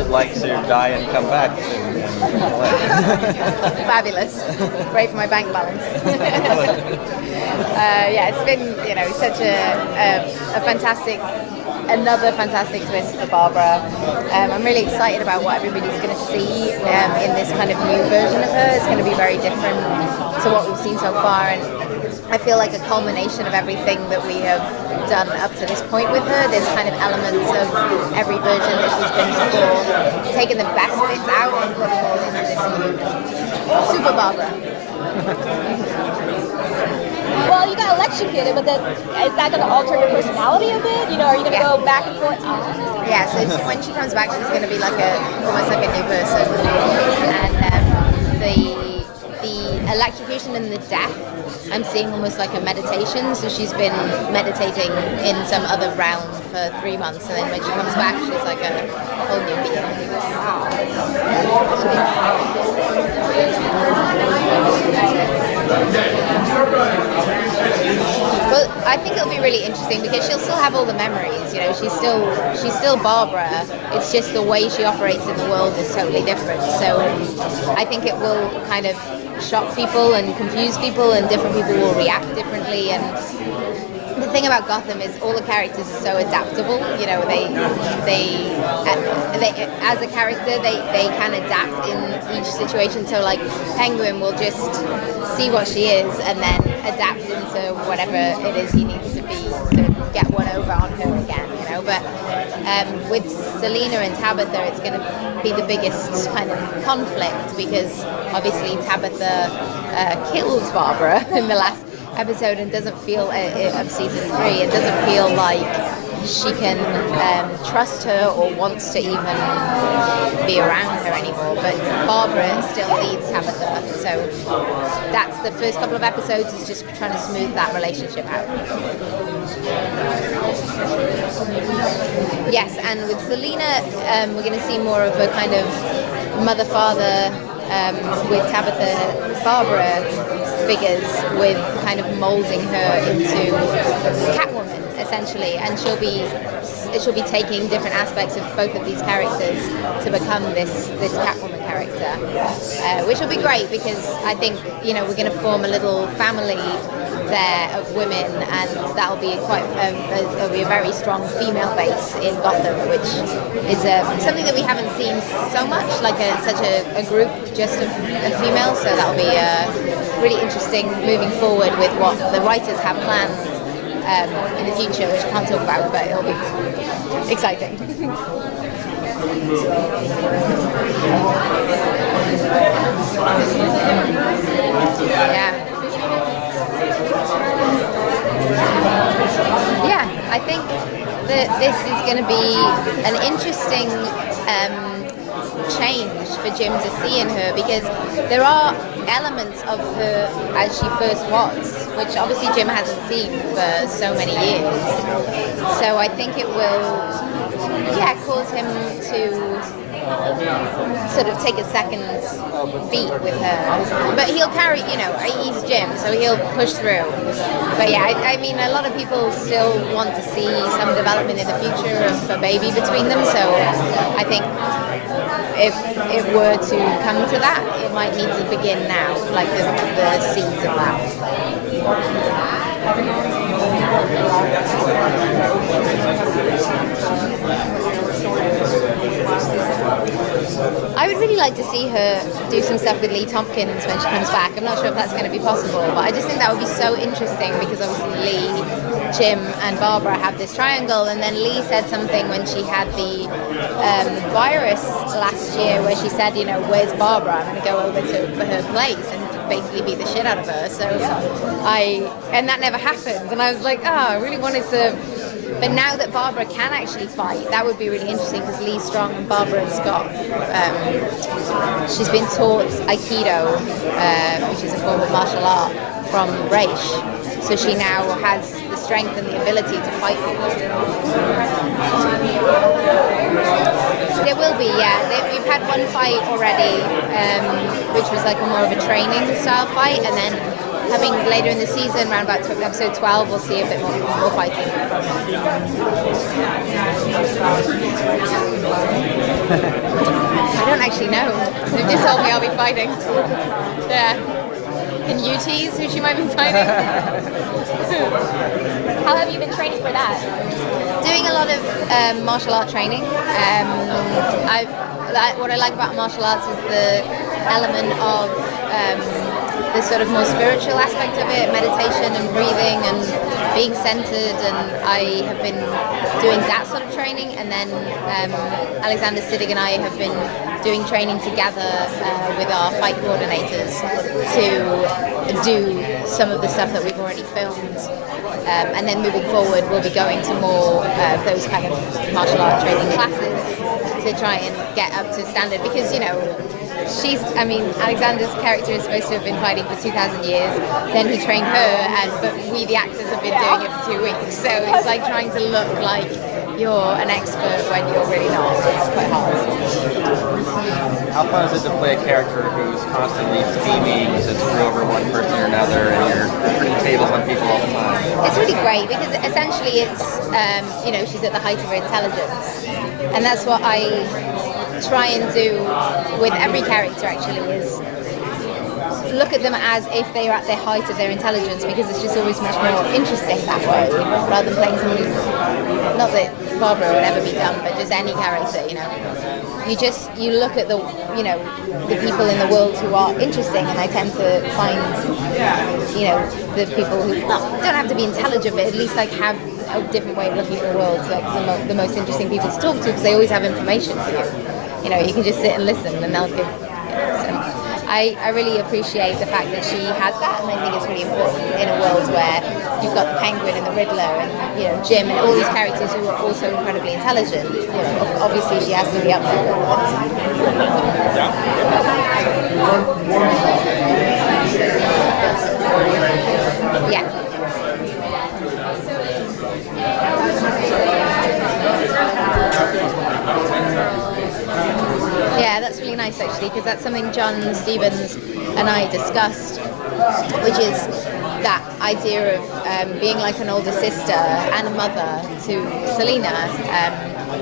it like to die and come back? Fabulous. Great for my bank balance. It's been, such another fantastic twist for Barbara. I'm really excited about what everybody's going to see in this kind of new version of her. It's going to be very different to what we've seen so far, and I feel like a culmination of everything that we have done up to this point with her. There's kind of elements of every version that she's been before, taking the best bits out and putting them all into this new Super Barbara. Well, you got electrocuted, but then is that going to alter your personality a bit? Are you going to go back and forth? Yeah, so when she comes back, she's going to be almost like a new person. And the electrocution and the death, I'm seeing almost like a meditation. So she's been meditating in some other realm for 3 months, and then when she comes back, she's like a whole new being. Well, I think it'll be really interesting because she'll still have all the memories. She's still Barbara. It's just the way she operates in the world is totally different. So I think it will kind of shock people and confuse people, and different people will react differently. And the thing about Gotham is all the characters are so adaptable. They as a character, they can adapt in each situation. So like Penguin will just see what she is and then adapt into whatever it is he needs to be to get one over on her again. But with Selena and Tabitha, it's going to be the biggest kind of conflict because obviously Tabitha kills Barbara in the last episode and doesn't feel of season 3. It doesn't feel like she can trust her or wants to even be around her anymore. But Barbara still leads Tabitha, so that's the first couple of episodes is just trying to smooth that relationship out. Yes, and with Selena, we're going to see more of a kind of mother-father with Tabitha Barbara figures, with kind of molding her into Catwoman essentially, and she'll be taking different aspects of both of these characters to become this Catwoman character, which will be great because I think we're going to form a little family there of women, and that'll be there'll be a very strong female base in Gotham, which is something that we haven't seen so much, like such a group just of females. So that'll be really interesting moving forward with what the writers have planned in the future, which I can't talk about, but it'll be exciting. Yeah, I think that this is going to be an interesting change for Jim to see in her, because there are elements of her as she first was, which obviously Jim hasn't seen for so many years. So I think it will, cause him to sort of take a second beat with her. But he'll carry, he's Jim, so he'll push through. But yeah, I mean, a lot of people still want to see some development in the future of a baby between them, so I think if it were to come to that, it might need to begin now, like the seeds of that. I would really like to see her do some stuff with Lee Tompkins when she comes back. I'm not sure if that's going to be possible, but I just think that would be so interesting because obviously Lee, Jim and Barbara have this triangle, and then Lee said something when she had the virus last year where she said, where's Barbara? I'm going to go over to her place and basically beat the shit out of her. So and that never happened, and I was like, I really wanted to. But now that Barbara can actually fight, that would be really interesting because Lee's strong and Barbara's got, she's been taught Aikido, which is a form of martial art, from Raish. So she now has the strength and the ability to fight people. There will be, we've had one fight already, which was like more of a training style fight, and then coming later in the season, around about episode 12, we'll see a bit more fighting. actually know. They've just told me I'll be fighting. Yeah. Can you tease who she might be fighting? How have you been training for that? Doing a lot of martial art training. What I like about martial arts is the element of the sort of more spiritual aspect of it, meditation and breathing and being centered, and I have been doing that sort of training, and then Alexander Siddig and I have been doing training together with our fight coordinators to do some of the stuff that we've already filmed, and then moving forward we'll be going to more of those kind of martial art training classes to try and get up to standard, because Alexander's character is supposed to have been fighting for 2,000 years, then he trained her, but we the actors have been doing it for 2 weeks, so it's like trying to look like you're an expert when you're really not. It's quite hard. How fun is it to play a character who's constantly scheming to screw over one person or another, and you're turning tables on people all the time? It's really great because essentially it's, she's at the height of her intelligence, and that's what I try and do with every character actually, is look at them as if they are at the height of their intelligence, because it's just always much more interesting that way, rather than playing somebody, not that Barbara would ever be done, but just any character, you look at the people in the world who are interesting, and I tend to find, the people who don't have to be intelligent, but at least like have a different way of looking at the world, like the most interesting people to talk to, because they always have information for you. You can just sit and listen, and they'll give. I really appreciate the fact that she has that, and I think it's really important in a world where you've got the Penguin and the Riddler and Jim and all these characters who are also incredibly intelligent. Obviously she has to be up there. Yeah. Yeah, that's really nice actually, because that's something John Stevens and I discussed, which is that idea of being like an older sister and a mother to Selena,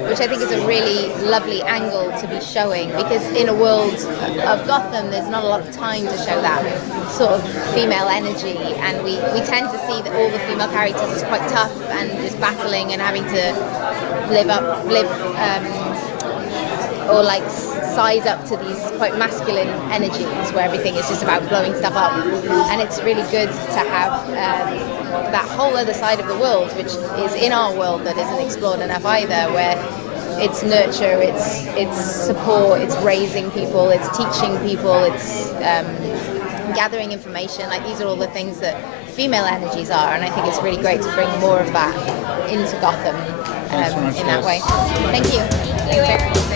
which I think is a really lovely angle to be showing, because in a world of Gotham there's not a lot of time to show that sort of female energy, and we tend to see that all the female characters is quite tough and just battling and having to or like size up to these quite masculine energies where everything is just about blowing stuff up, and it's really good to have that whole other side of the world, which is in our world that isn't explored enough either, where it's nurture, it's support, it's raising people, it's teaching people, it's gathering information. Like, these are all the things that female energies are, and I think it's really great to bring more of that into Gotham in that way. Thank you. Thank you, Erin.